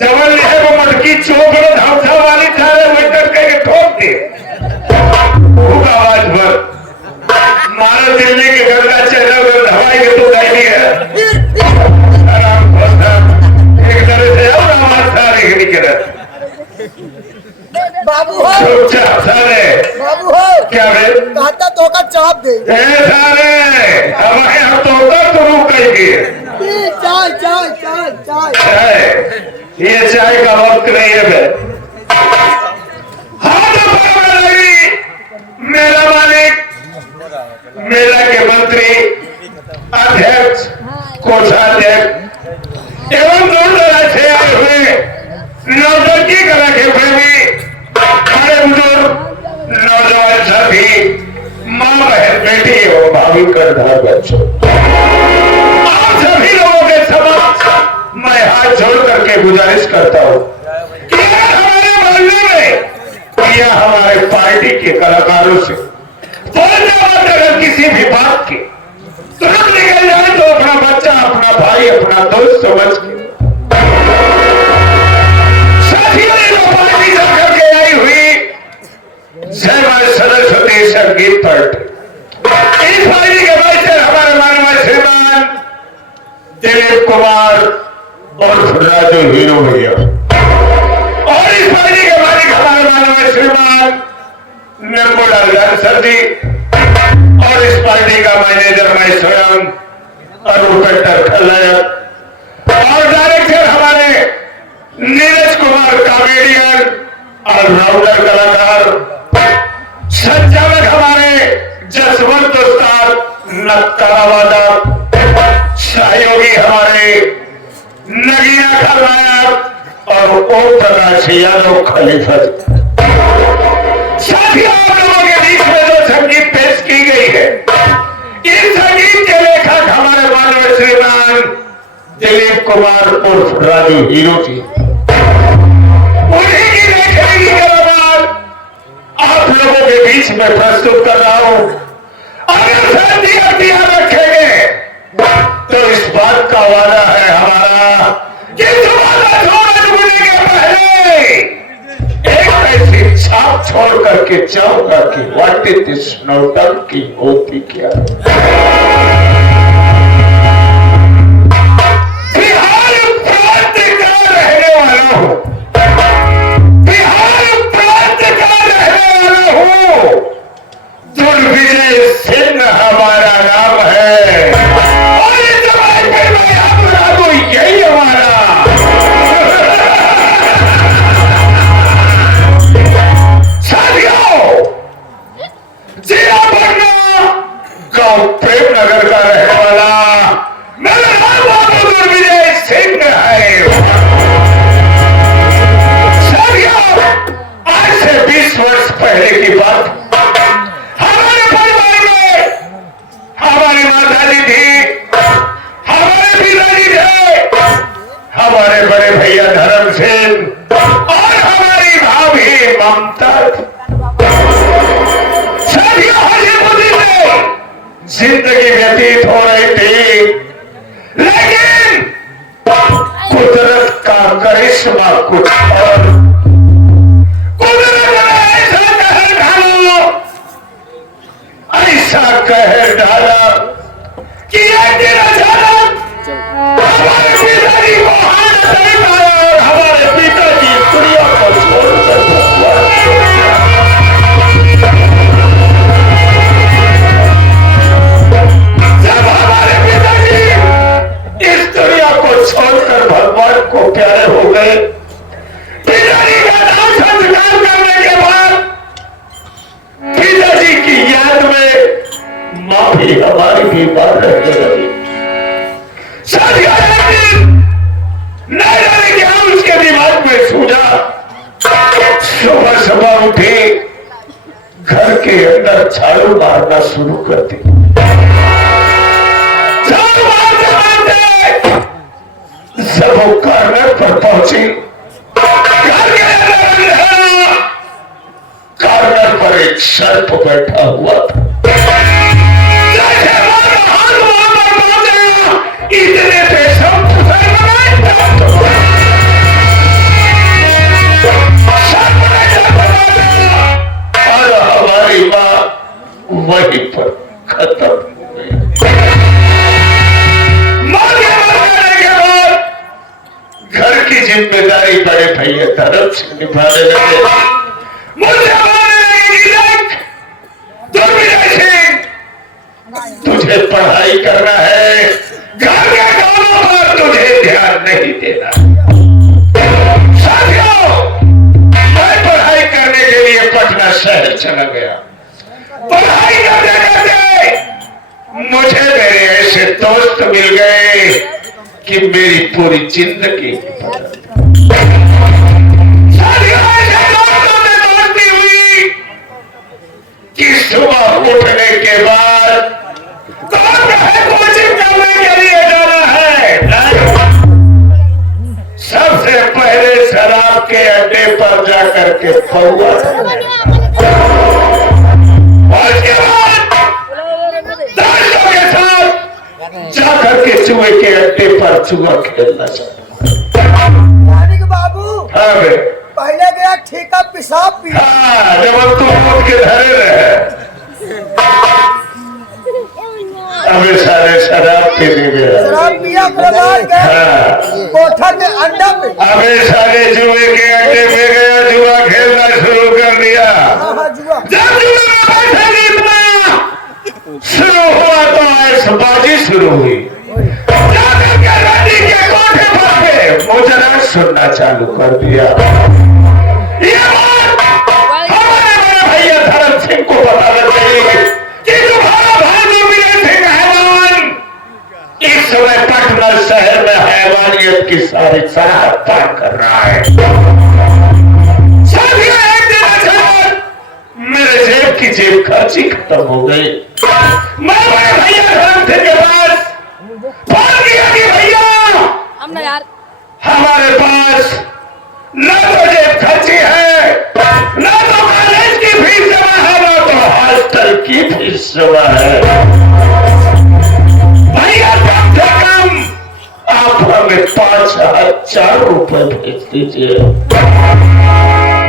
जवन है वो मटकी चौक में धामसा वाली थारे वेटर के ठोक दे भूखा आवाज पर मारा दिल्ली के गंगा चेहरा में हवाई के तो नहीं है एक तरह से और आवाज सारे निकले बाबू हो चुपचाप सारे बाबू हो क्या रे कहता तो का चाप दे सारे हमारे यहाँ तो तो रुक गई चाय चाय चाय चाय चाय ये चाय का वक्त नहीं है बे हाँ तो लगी मेरा मालिक मेला के मंत्री अध्यक्ष कोषाध्यक्ष एवं दूर दराज से आए हुए नौटंकी कला के प्रेमी बड़े बुजुर्ग नौजवान साथी माँ बहन बेटी एवं भाभी करदार बच्चों आप सभी लोगों के समक्ष मैं हाथ जोड़ करके गुजारिश करता हूँ कि हमारे मोहल्ले में या हमारे पार्टी के कलाकारों से बोलने बात अगर किसी भी बात की तुरंत निकल जाए तो अपना बच्चा अपना भाई अपना दोस्त समझ के साथियों ने जो पार्टी जाकर के आई हुई जय मां सरस्वती संगीत पार्टी इस पार्टी के बाद से हमारे माननीय श्रीमान दिलीप कुमार और राजू हीरो भैया और इस पार्टी के मालिक हमारे माननीय श्रीमान नंबूलाल सर जी और इस पार्टी का मैनेजर मैं स्वयं अरुपेटर खलनायक और डायरेक्टर हमारे नीरज कुमार कॉमेडियन और राउंडर कलाकार संचालक हमारे जसवंत उस्ताद नक्कारावादक सहयोगी हमारे नगीना खलनायक और ओम प्रकाश यादव खलीफा साथियों आप लोगों के बीच में जो संगीत पेश की गई है इस संगीत के लेखक हमारे माननीय श्रीमान दिलीप कुमार उर्फ राजू हीरो जी उन्हीं की लेखनी के बाद आप लोगों के बीच में प्रस्तुत कर रहा हूं अगर शांति और ध्यान रखेंगे तो इस बात का वादा है हमारा कि तुम्हारा छोड़ने के पहले एक ऐसी छाप छोड़ करके जाऊंगा कि व्हाट इज दिस नौटंकी होती क्या बिहार प्रांत का रहने वाला हूं बिहार प्रांत का रहने वाला हूं दुर्विजय सिंह हमारा नाम है और इस जमाने में मैं आपका तो यही हमारा जिला पटना गांव प्रेमनगर का रहने वाला मेरा नाम बाबू दुर्विजय सिंह है साथियों आज से 20 वर्ष पहले की बात हमारे परिवार में हमारी माता जी थी हमारे पिताजी थे हमारे बड़े भैया धर्म सिंह और हमारी भाभी ममता जिंदगी व्यतीत हो रही थी लेकिन कुदरत का करिश्मा कुछ और कुदरत ने ऐसा कहर डाला कि एक दिन अचानक हमारे पिताजी को हाथ नहीं पाया और हमारे पिताजी दुनिया को छोड़कर छोड़कर भगवान को प्यारे हो गए पिताजी का नाम संस्कार करने के बाद पिताजी की याद में मां भी हमारी भी बात रहने लगी साथियों नहीं जाने क्या उसके दिमाग में सूझा सुबह सुबह उठी घर के अंदर झाड़ू मारना शुरू कर दी झाड़ू मारते मारते जब वो कार्नर पर पहुंची कार्नर पर एक सर्प बैठा हुआ था इतने जिम्मेदारी बड़े भैया धर्म से निभाने लगे। मुझे तुझे पढ़ाई करना है, घर के कामों पर तुझे ध्यान नहीं देना। साथियों, मैं पढ़ाई करने के लिए पटना शहर चला गया। पढ़ाई करते करते मुझे मेरे ऐसे दोस्त मिल गए कि मेरी पूरी जिंदगी साथियों ऐसे दोस्तों से दोस्ती हुई कि सुबह उठने के बाद कोचिंग करने के लिए जाना है, सबसे पहले शराब के अड्डे पर जाकर के पौवा, और उसके बाद दोस्तों के साथ जाकर के चूहे के अड्डे पर चूहा खेलना चाहता। बाबू हाँ बे, पहले गया ठेका पेशाब पी। हाँ, जब तू उठ के धरे रहे अबे सारे शराब पीने गया, शराब पिया के बाद गया कोठा में अंडा पे। अबे सारे जुए के अड्डे पे गया, जुआ खेलना शुरू कर दिया। जब जुए में पैसा जीतना शुरू हुआ तो ऐशबाजी शुरू हुई। जाकर के रानी के कोठे पर के मुजरा सुनना चालू कर दिया। ये बात हमारे बड़े भैया धर्म सिंह को बताना चाहिए कि तुम्हारा भाई विनय सिंह हैवान इस समय पटना शहर में हैवानियत की सारी सरहद पार कर रहा है। साथियों, एक दिन अचानक मेरे जेब की जेब खर्ची खत्म हो गई। मैं बड़े भैया धर्म सिंह के पास फोन किया कि भैया हमारे पास न तो जेब खर्ची है, न तो कॉलेज की फीस जमा है, न तो हॉस्टल की फीस जमा है। भैया कम से कम आप हमें 5,000 रुपए भेज दीजिए।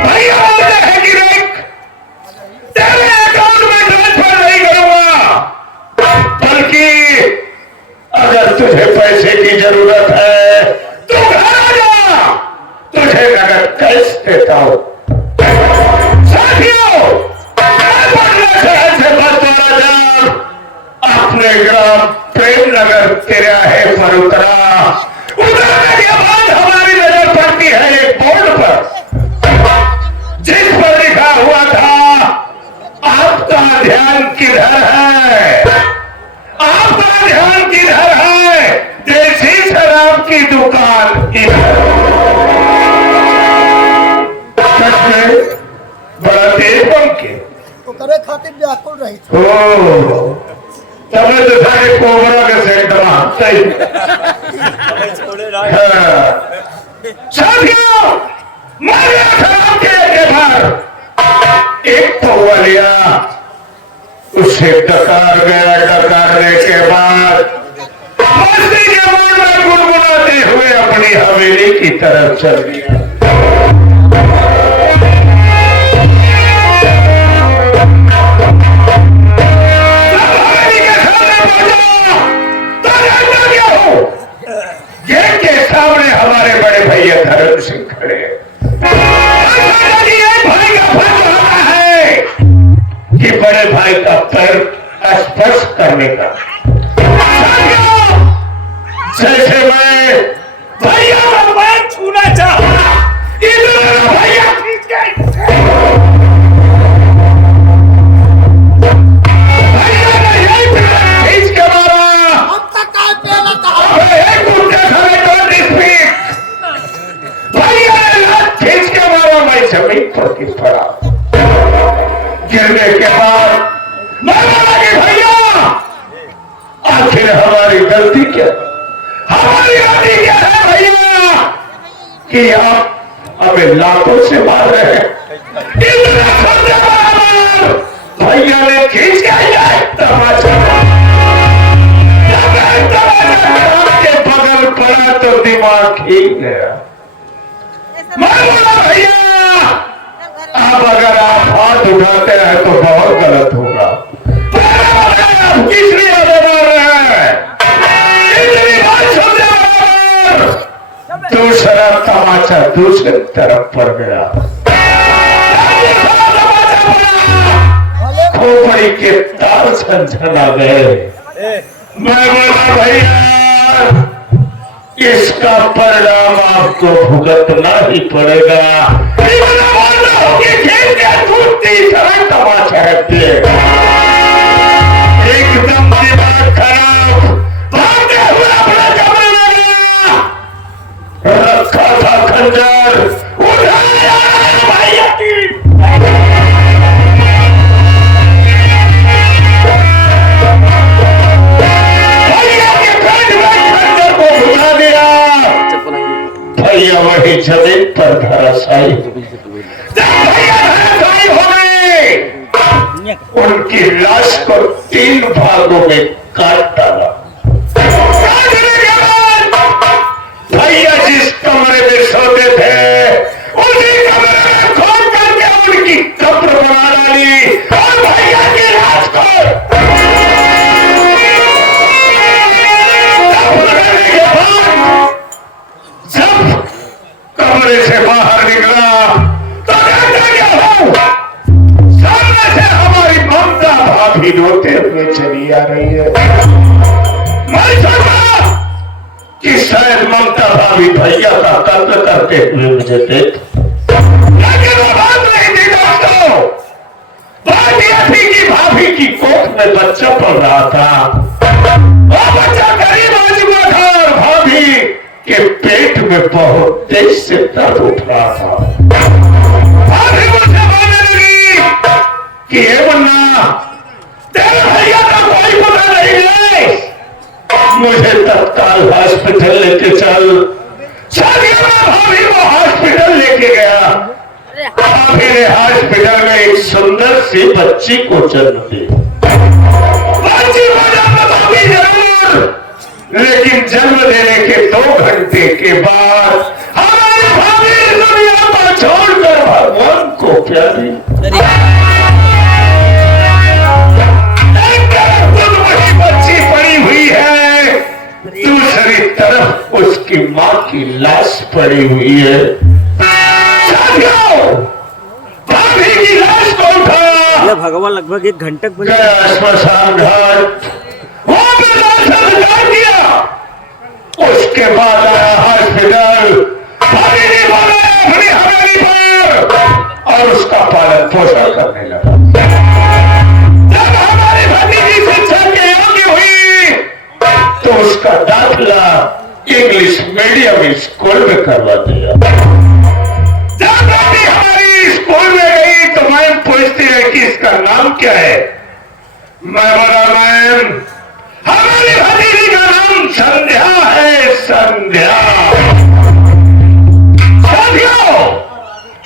भैया बोलते हैं कि तेरे अकाउंट में ट्रांसफर नहीं करूंगा, बल्कि अगर तुझे पैसे की जरूरत है तो घर आ जा, तुझे नगद कैश देता हूं। साथियों, शहर से बस 12,000 अपने ग्राम प्रेम नगर तिराहे पर उतरा। उतरने के बाद हमारी नजर पड़ती है एक बोर्ड पर, जिस पर लिखा हुआ था आपका ध्यान किधर है, आपका ध्यान किधर है, देसी शराब की दुकान इधर। बड़ा तेज बन के तो करे खातिर व्याकुल रही थी। तब तो सारे कोबरा के सेंटर मारता ही। साथियों, मारिया शराब के अड्डे पर एक पौवा लिया, उसे डकार गया। डकारने के बाद मस्ती के मन में गुनगुनाते हुए अपनी हवेली की तरफ चल दिया। गेट के सामने हमारे बड़े भैया धर्म सिंह खड़े हैं। भाई का फर्ज होता है कि बड़े भाई का पैर स्पर्श करने का। जैसे मैं भैया का पैर छूना चाहा, इधर भैया खींच के जमीन पर गिर पड़ा। गिरने के बाद मैं बोला कि भैया आखिर हमारी गलती क्या, हमारी गलती क्या है भैया कि आप हमें लातों से मार रहे हैं। भैया ने खींच के तमाचा के बगल पड़ा तो दिमाग खींच गया। मैं बोला भैया अब अगर आप हाथ उठाते हैं तो बहुत गलत होगा। किस लिए मार रहे हैं? तू शराब तमाचा दूसरी तरफ पड़ गया। खोपड़ी के तार झंझना गए। मैं बोला भैया इसका परिणाम आपको भुगतना ही पड़ेगा। तमाचा रखते एकदम दिमाग खराब, भागते हुए अपने कमरे में गया। रखा था खंजर, उठाया भैया की भैया वही जमीन पर धराशायी हो गए। उनकी लाश को 3 भागों में काट डाला। भैया जिस कमरे में सोते थे उसी कमरे में खोद करके उनकी कब्र बना डाली और भैया की लाश को जब कमरे से बाहर निकला तो सामने से हमारी ममता भाभी रोते हुए चली आ रही है। मैं समझा कि शायद ममता भाभी भैया का कत्ल करते हुए मुझे देख, लेकिन वो बात नहीं थी दोस्तों। बात यह थी कि भाभी की कोख में बच्चा पल रहा था। वो बच्चा करीब आ चुका था और भाभी के पेट में बहुत तेज से दर्द उठ रहा था। भाभी मुझसे बोलने लगी कि हे मुन्ना तेरे भैया का कोई पता नहीं है, मुझे तत्काल हॉस्पिटल लेके चल। भाभी वो हॉस्पिटल लेके गया। भाभी ने हॉस्पिटल में एक सुंदर सी बच्ची को जन्म दिया। बच्ची को जन्म भाभी जरूर, लेकिन जन्म देने के 2 घंटे के बाद हमारी भाभी दुनिया को छोड़कर भगवान को प्यारी। वही बच्ची पड़ी हुई है, दूसरी तरफ उसकी माँ की लाश पड़ी हुई है। साथियों, भाभी की लाश को उठाया, भगवान लगभग 1 घंटे गया श्मशान घाट, वहां पे लाश दिया। उसके बाद आया हॉस्पिटल, भाभी ने बोला अपनी हवेली पर और उसका पालन पोषण करने लगा। जब हमारी भतीजी शिक्षा के योग्य हुई तो उसका दाखिला इंग्लिश मीडियम स्कूल में करवा दिया। जब बेटी हमारी स्कूल में गई तो मैम पूछती है कि इसका नाम क्या है। मैं बोला मैम हमारी भतीजी का नाम संध्या है, संध्या। साथियों,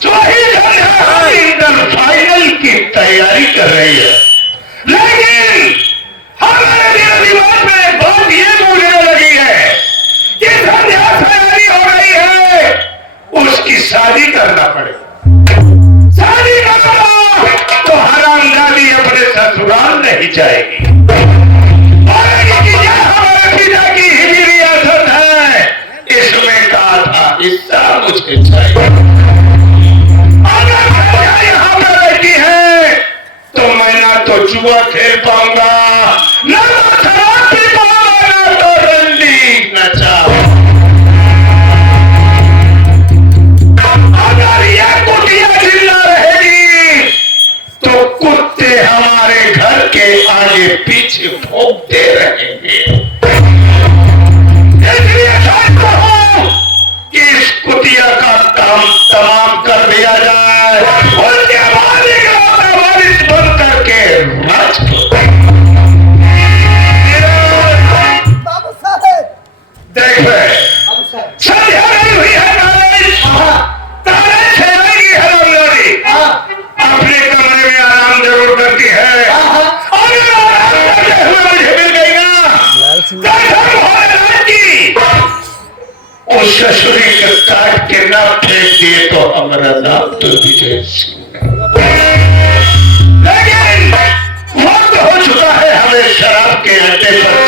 वही संध्या इंटर फाइनल की तैयारी कर रही है, लेकिन हमारे दिमाग में बात ये बोलने लगी है कि संध्या तैयारी हो रही है, उसकी शादी करना पड़ेगा। शादी करना तो हरामजादी अपने ससुराल नहीं जाएगी। इसमें कहा था हिस्सा मुझे चाहिए। अगर यहाँ पर बैठी है तो मैं ना तो जुआ खेल पाऊंगा, ना तो शराब पी पाऊंगा, ना तो रंडी नचा। अगर यह कुटिया जिंदा रहेगी तो कुत्ते हमारे घर के आगे पीछे भौंकते रहेंगे। कि इस कुतिया का काम तमाम कर दिया जाए, उसके बाद बारिश बंद करके राज बाबू साहब देख रहे संध्या नहीं हुई है, तारे छेड़ेगी है रंगोली, अपने कमरे में आराम जरूर करती है। और आराम करते हुए मुझे मिल गई ना उस ससुरी के काट के ना फेंक दिए तो हमारा नाम तो विजय सिंह। लेकिन वक्त हो चुका है हमें शराब के अड्डे पर